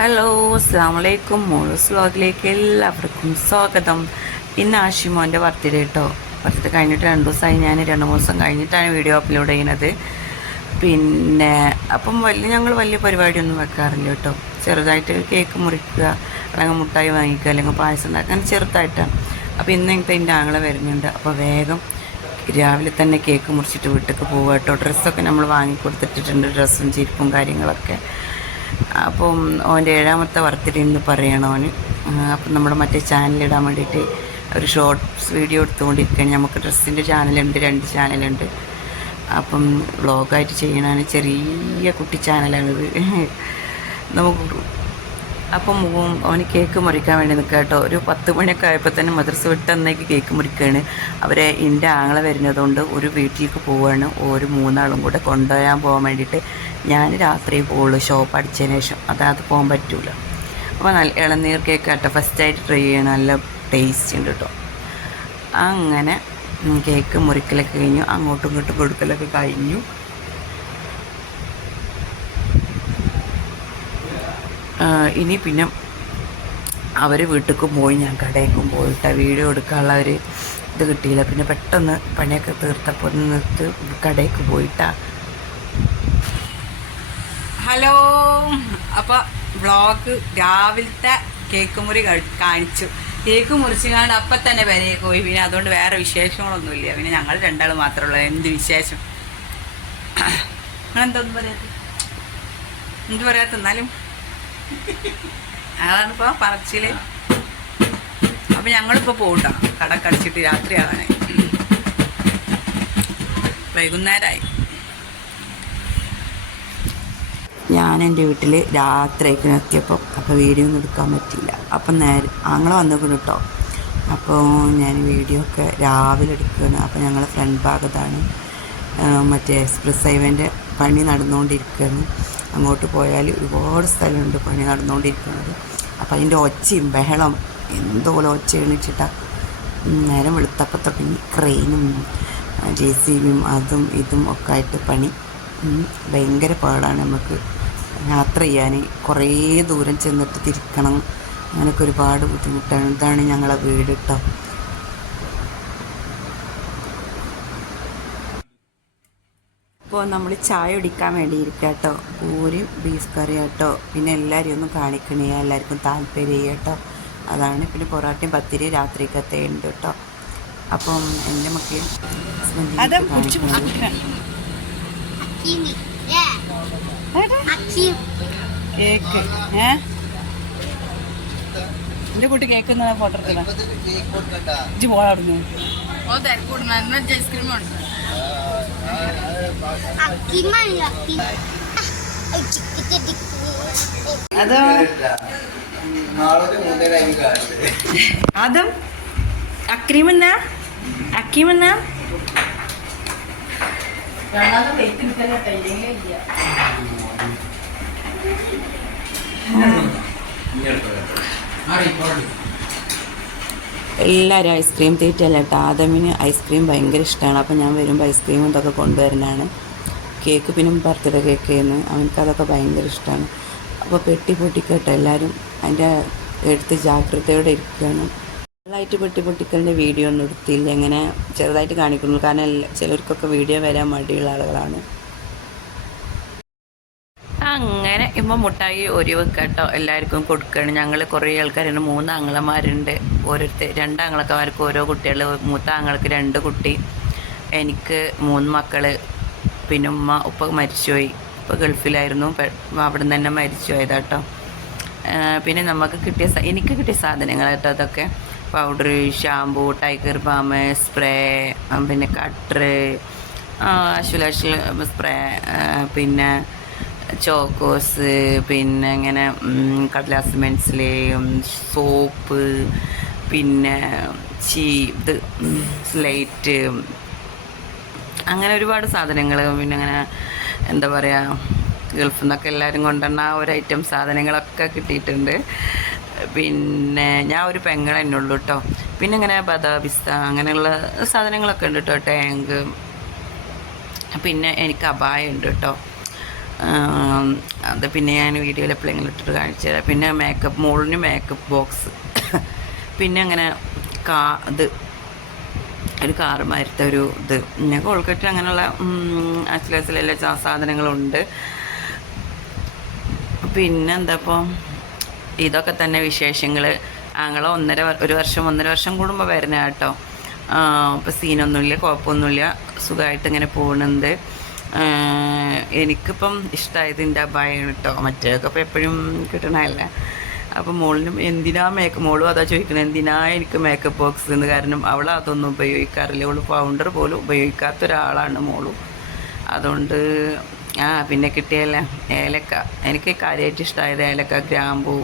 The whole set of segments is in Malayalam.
ഹലോ, അസ്സാം വലൈക്കും. മോളൂസ് വ്ലോഗിലേക്ക് എല്ലാവർക്കും സ്വാഗതം. ഇന്ന് ആഷിമോൻ്റെ ബർത്ത്ഡേ കേട്ടോ. ബർത്ത്ഡേ കഴിഞ്ഞിട്ട് 2 ദിവസമായി. ഞാൻ 2-3 ദിവസം കഴിഞ്ഞിട്ടാണ് വീഡിയോ അപ്ലോഡ് ചെയ്യുന്നത്. പിന്നെ അപ്പം ഞങ്ങൾ വലിയ പരിപാടിയൊന്നും വെക്കാറില്ല കേട്ടോ. ചെറുതായിട്ട് കേക്ക് മുറിക്കുക, അല്ലെങ്കിൽ മുട്ടായി വാങ്ങിക്കുക, അല്ലെങ്കിൽ പായസം ഉണ്ടാക്കുക, അങ്ങനെ ചെറുതായിട്ടാണ്. അപ്പോൾ ഇന്നത്തെ എൻ്റെ ആങ്ങളെ വരുന്നുണ്ട്. അപ്പോൾ വേഗം രാവിലെ തന്നെ കേക്ക് മുറിച്ചിട്ട് വീട്ടിലേക്ക് പോകുക കേട്ടോ. ഡ്രസ്സൊക്കെ നമ്മൾ വാങ്ങിക്കൊടുത്തിട്ടുണ്ട്, ഡ്രസ്സും ചെരുപ്പും കാര്യങ്ങളൊക്കെ. അപ്പം ഓൻ്റെ 7ാമത്തെ ബർത്ത്ഡേ എന്ന് പറയണം ഓന്. അപ്പം നമ്മുടെ മറ്റേ ചാനലിടാൻ വേണ്ടിയിട്ട് ഒരു ഷോർട്ട്സ് വീഡിയോ എടുത്തുകൊണ്ടിരിക്കുകയാണ്. നമുക്ക് ഡ്രസ്സിൻ്റെ ചാനലുണ്ട്, 2 ചാനലുണ്ട്. അപ്പം വ്ളോഗായിട്ട് ചെയ്യണതാണ്. ചെറിയ കുട്ടി ചാനലാണിത്. നമുക്ക് അപ്പം അവന് കേക്ക് മുറിക്കാൻ വേണ്ടി നിൽക്കുക കേട്ടോ. ഒരു 10 മണിയൊക്കെ ആയപ്പോൾ തന്നെ മദ്രസ വിട്ടന്നേക്ക് കേക്ക് മുറിക്കുകയാണ്. അവരെ എൻ്റെ ആങ്ങളെ വരുന്നതുകൊണ്ട് ഒരു വീട്ടിലേക്ക് പോവുകയാണ്. ഒരു 3 ആളും കൂടെ കൊണ്ടുപോകാൻ പോകാൻ വേണ്ടിയിട്ട്. ഞാൻ രാത്രി പോകുള്ളൂ ഷോപ്പ് അടിച്ചതിന് ശേഷം, അത് പോകാൻ പറ്റൂല. അപ്പോൾ നല്ല ഇളനീർ കേക്ക് കേട്ടോ, ഫസ്റ്റായിട്ട് ട്രൈ ചെയ്യണം. നല്ല ടേസ്റ്റ് ഉണ്ട് കേട്ടോ. അങ്ങനെ കേക്ക് മുറിക്കലൊക്കെ കഴിഞ്ഞു, അങ്ങോട്ടും ഇങ്ങോട്ടും കൊടുക്കലൊക്കെ കഴിഞ്ഞു. ഇനി പിന്നെ അവർ വീട്ടിലേക്കും പോയി, ഞാൻ കടയിലേക്കും പോയിട്ട് വീഡിയോ എടുക്കാനുള്ള ഒരു ഇത് കിട്ടിയില്ല. പിന്നെ പെട്ടെന്ന് പണിയൊക്കെ തീർത്തപ്പോൾ നിർത്ത് കടയിലേക്ക് പോയിട്ടാണ്. ഹലോ, അപ്പോൾ വ്ളോഗ് രാവിലത്തെ കേക്ക് മുറി കാണിച്ചു. കേക്ക് മുറിച്ചുകൊണ്ട് അപ്പം തന്നെ വരെയൊക്കെ പോയി. പിന്നെ അതുകൊണ്ട് വേറെ വിശേഷങ്ങളൊന്നുമില്ല. പിന്നെ ഞങ്ങൾ 2 ആൾ മാത്രമേ ഉള്ളൂ. എന്ത് വിശേഷം? നിങ്ങളെന്തൊന്നും പറയാത്ത, എന്ത് പറയാത്ത? എന്നാലും അതാണിപ്പോൾ പറച്ചിൽ. അപ്പം ഞങ്ങളിപ്പോൾ പോകട്ടോ, കടക്കടിച്ചിട്ട് രാത്രിയാവാൻ. വൈകുന്നേരമായി. ഞാൻ എൻ്റെ വീട്ടിൽ രാത്രിയൊക്കെ എത്തിയപ്പോൾ അപ്പോൾ വീഡിയോ ഒന്നും എടുക്കാൻ പറ്റിയില്ല. അപ്പം ആങ്ങളെ വന്നിട്ടുണ്ട് കേട്ടോ. അപ്പോൾ ഞാൻ വീഡിയോ ഒക്കെ രാവിലെ എടുക്കുകയാണ്. അപ്പോൾ ഞങ്ങൾ ഫ്രണ്ട് ഭാഗത്താണ് മറ്റേ എക്സ്പ്രസ് ഹൈവേൻ്റെ പണി നടന്നുകൊണ്ടിരിക്കുകയാണ്. അങ്ങോട്ട് പോയാൽ ഒരുപാട് സ്ഥലമുണ്ട് പണി നടന്നുകൊണ്ടിരിക്കുന്നത്. അപ്പോൾ അതിൻ്റെ ഒച്ചയും ബഹളം എന്തോലെ ഒച്ച എണിച്ചിട്ടാണ്. നേരം വെളുത്തപ്പം തുടങ്ങി ക്രെയിനും JCB അതും ഇതും ഒക്കെ ആയിട്ട് പണി. ഭയങ്കര പാടാണ് നമുക്ക് യാത്ര ചെയ്യാൻ. കുറേ ദൂരം ചെന്നിട്ട് തിരിക്കണം, അങ്ങനെയൊക്കെ ഒരുപാട് ബുദ്ധിമുട്ടാണ്. ഇതാണ് ഞങ്ങളെ വീട് കേട്ടോ. അപ്പോൾ നമ്മൾ ചായ കുടിക്കാൻ വേണ്ടി ഇരിക്കുക കേട്ടോ. പൂരിയും ബീഫ് കറി കേട്ടോ. പിന്നെ എല്ലാവരും ഒന്നും കാണിക്കണേ, എല്ലാവർക്കും താല്പര്യം കേട്ടോ. അതാണ്. പിന്നെ പൊറാട്ടയും പത്തിരി രാത്രിക്കത്തെ ഉണ്ട് കേട്ടോ. അപ്പം എൻ്റെ മക്കൾ കേക്ക് എൻ്റെ കുട്ടി കേക്ക് ഫോട്ടോ എടുക്കണം. ഇജ്ജ് പോളാടുന്നു ഐസ്ക്രീം അതും അക്രീമെന്നാ അക്കീമെന്നാ എല്ലാവരും ഐസ്ക്രീം തീറ്റയല്ല കേട്ടോ. ആദമിന് ഐസ്ക്രീം ഭയങ്കര ഇഷ്ടമാണ്. അപ്പോൾ ഞാൻ വരുമ്പോൾ ഐസ്ക്രീമും ഇതൊക്കെ കൊണ്ടുവരുന്നതാണ്. കേക്ക് പിന്നെ ബർത്ത്ഡേ കേക്ക് ചെയ്യുന്നു, അവനക്കതൊക്കെ ഭയങ്കര ഇഷ്ടമാണ്. അപ്പോൾ പെട്ടി പൊട്ടിക്കട്ടെ, എല്ലാവരും അതിൻ്റെ എടുത്ത് ജാഗ്രതയോടെ ഇരിക്കുകയാണ്. ഫുള്ളായിട്ട് പെട്ടി പൊട്ടിക്കലിൻ്റെ വീഡിയോ ഒന്നും എടുത്തില്ല, ഇങ്ങനെ ചെറുതായിട്ട് കാണിക്കുന്നു. കാരണം ചിലർക്കൊക്കെ വീഡിയോ വരാൻ മടിയുള്ള ആളുകളാണ്. അങ്ങനെ ഇപ്പം മുട്ടായി ഒരു വെക്കട്ടോ എല്ലാവർക്കും കൊടുക്കുകയാണ്. ഞങ്ങൾ കുറേ ആൾക്കാരുണ്ട്, 3 ആങ്ങളമാരുണ്ട്. ഓരോരുത്തർ 2 ആങ്ങളക്കാർക്ക് ഓരോ കുട്ടികൾ. മൂത്ത ആങ്ങൾക്ക് 2 കുട്ടി, എനിക്ക് 3 മക്കൾ. പിന്നെ ഉപ്പ മരിച്ചുപോയി. ഇപ്പോൾ ഗൾഫിലായിരുന്നു, അവിടെ നിന്ന് തന്നെ മരിച്ചു പോയതാട്ടോ. പിന്നെ എനിക്ക് കിട്ടിയ സാധനങ്ങൾ കേട്ടോ അതൊക്കെ. Powder, shampoo, tiger balm, spray, പിന്നെ കട്ടർ, അശ്വലാശ്വൽ സ്പ്രേ, പിന്നെ ചോക്കോസ്, പിന്നെ ഇങ്ങനെ കടലാസ് പെൻസിൽ, സോപ്പ്, പിന്നെ ഇത് സ്ലേറ്റ്, അങ്ങനെ ഒരുപാട് സാധനങ്ങൾ. പിന്നെ അങ്ങനെ എന്താ പറയുക, ഗൾഫിൽ നിന്നൊക്കെ എല്ലാവരും കൊണ്ടുവന്ന ഒരു ഐറ്റം സാധനങ്ങളൊക്കെ കിട്ടിയിട്ടുണ്ട്. പിന്നെ ഞാൻ ഒരു പെങ്ങളെ തന്നെ ഉള്ളൂ കേട്ടോ. പിന്നെ ഇങ്ങനെ ബദാപിസ്ത അങ്ങനെയുള്ള സാധനങ്ങളൊക്കെ ഉണ്ട് കേട്ടോ. ടാങ്ക്, പിന്നെ എനിക്ക് അബായ ഉണ്ട് കേട്ടോ. അത് പിന്നെ ഞാൻ വീഡിയോയിൽ എപ്പോഴെങ്കിലും ഇട്ടിട്ട് കാണിച്ചു തരാം. പിന്നെ മോളിന് മേക്കപ്പ് ബോക്സ്, പിന്നെ അങ്ങനെ ഇത് ഒരു കാറുമാരത്തെ ഒരു ഇത്, പിന്നെ കോൾഗേറ്റ് അങ്ങനെയുള്ള എല്ലാ സാധനങ്ങളുണ്ട്. പിന്നെ എന്താ ഇപ്പോൾ ഇതൊക്കെ തന്നെ വിശേഷങ്ങൾ. ഞങ്ങൾ ഒരു ഒന്നര വർഷം കൂടുമ്പോൾ വരുന്ന കേട്ടോ. ഇപ്പോൾ സീനൊന്നുമില്ല, കുഴപ്പമൊന്നുമില്ല, സുഖമായിട്ട് ഇങ്ങനെ പോകുന്നുണ്ട്. എനിക്കിപ്പം ഇഷ്ടമായത് എൻ്റെ അബായാണ് കേട്ടോ. മറ്റേതൊക്കെ ഇപ്പോൾ എപ്പോഴും കിട്ടണമല്ല. അപ്പോൾ മോളും അതാ ചോദിക്കുന്നത്, എന്തിനാ എനിക്ക് മേക്കപ്പ് ബോക്സ് എന്ന്. കാരണം അവൾ അതൊന്നും ഉപയോഗിക്കാറില്ല. അവൾ പൗഡർ പോലും ഉപയോഗിക്കാത്ത ഒരാളാണ് മോളും. അതുകൊണ്ട് പിന്നെ കിട്ടിയല്ല ഏലക്ക, എനിക്ക് കാര്യമായിട്ട് ഇഷ്ടമായത് ഏലക്ക, ഗ്രാമ്പൂ,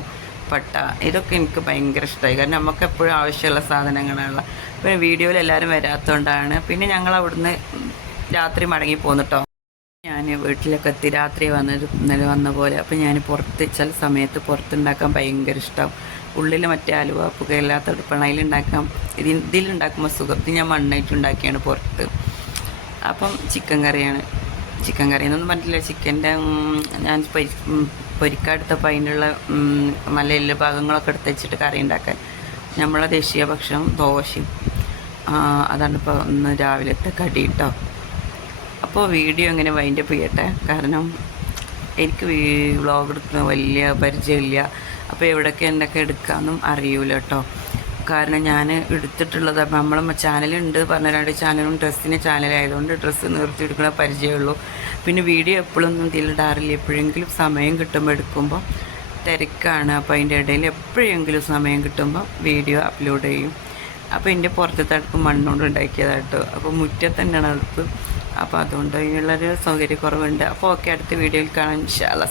പട്ട, ഇതൊക്കെ എനിക്ക് ഭയങ്കര ഇഷ്ടമായി. കാരണം നമുക്ക് എപ്പോഴും ആവശ്യമുള്ള സാധനങ്ങളാണല്ലോ. പിന്നെ വീഡിയോയിൽ എല്ലാവരും വരാത്തതുകൊണ്ടാണ്. പിന്നെ ഞങ്ങൾ അവിടുന്ന് രാത്രി മടങ്ങി പോന്നിട്ടോ. ഞാൻ വീട്ടിലൊക്കെ എത്തി, രാത്രി ഇന്നലെ വന്ന പോലെ. അപ്പം ഞാൻ ചില സമയത്ത് പുറത്തുണ്ടാക്കാൻ ഭയങ്കര ഇഷ്ടം. ഉള്ളിൽ മറ്റേ ആലുവ പുകയില്ലാത്ത അടുപ്പണയിലുണ്ടാക്കാം. ഇതിലുണ്ടാക്കുമ്പോൾ സുഖം. ഇത് ഞാൻ മണ്ണായിട്ട് ഉണ്ടാക്കിയാണ് പുറത്ത്. അപ്പം ചിക്കൻ കറി എന്നൊന്നും പറഞ്ഞിട്ടില്ല. ചിക്കൻ്റെ ഞാൻ പൊരിക്കാടുത്തപ്പോൾ അതിനുള്ള നല്ല എല്ല് ഭാഗങ്ങളൊക്കെ എടുത്ത് വെച്ചിട്ട് കറി ഉണ്ടാക്കാൻ. നമ്മളെ ദേശീയ ഭക്ഷണം ദോശയും. അതാണ് ഇപ്പോൾ ഇന്ന് രാവിലത്തെ കടി കേട്ടോ. അപ്പോൾ വീഡിയോ ഇങ്ങനെ വൈൻഡപ്പ് ചെയ്യട്ടെ. കാരണം എനിക്ക് വ്ളോഗ് എടുക്കുന്ന വലിയ പരിചയമില്ല. അപ്പോൾ എവിടെയൊക്കെ എന്തൊക്കെ എടുക്കാമെന്നും അറിയൂല കേട്ടോ. കാരണം ഞാൻ എടുത്തിട്ടുള്ളത് നമ്മളെ ചാനലുണ്ട് പറഞ്ഞ 2 ചാനലും ഡ്രസ്സിൻ്റെ ചാനലായതുകൊണ്ട് ഡ്രസ്സ് നിർത്തി എടുക്കുന്ന പരിചയമുള്ളൂ. പിന്നെ വീഡിയോ എപ്പോഴൊന്നും ഇതിലിടാറില്ല. എപ്പോഴെങ്കിലും സമയം കിട്ടുമ്പോൾ എടുക്കുമ്പോൾ തിരക്കാണ്. അപ്പോൾ അതിൻ്റെ ഇടയിൽ എപ്പോഴെങ്കിലും സമയം കിട്ടുമ്പോൾ വീഡിയോ അപ്ലോഡ് ചെയ്യും. അപ്പോൾ എൻ്റെ പുറത്തത്തെ അടുപ്പ് മണ്ണുകൊണ്ട് ഉണ്ടാക്കിയതാട്ടോ. അപ്പോൾ മുറ്റത്ത് തന്നെയാണ് അടുപ്പ്. അപ്പോൾ അതുകൊണ്ട് അതിനുള്ളൊരു സൗകര്യക്കുറവുണ്ട്. അപ്പോൾ ഓക്കെ, അടുത്ത വീഡിയോയിൽ കാണാം ഇൻഷാ അല്ലാഹ്.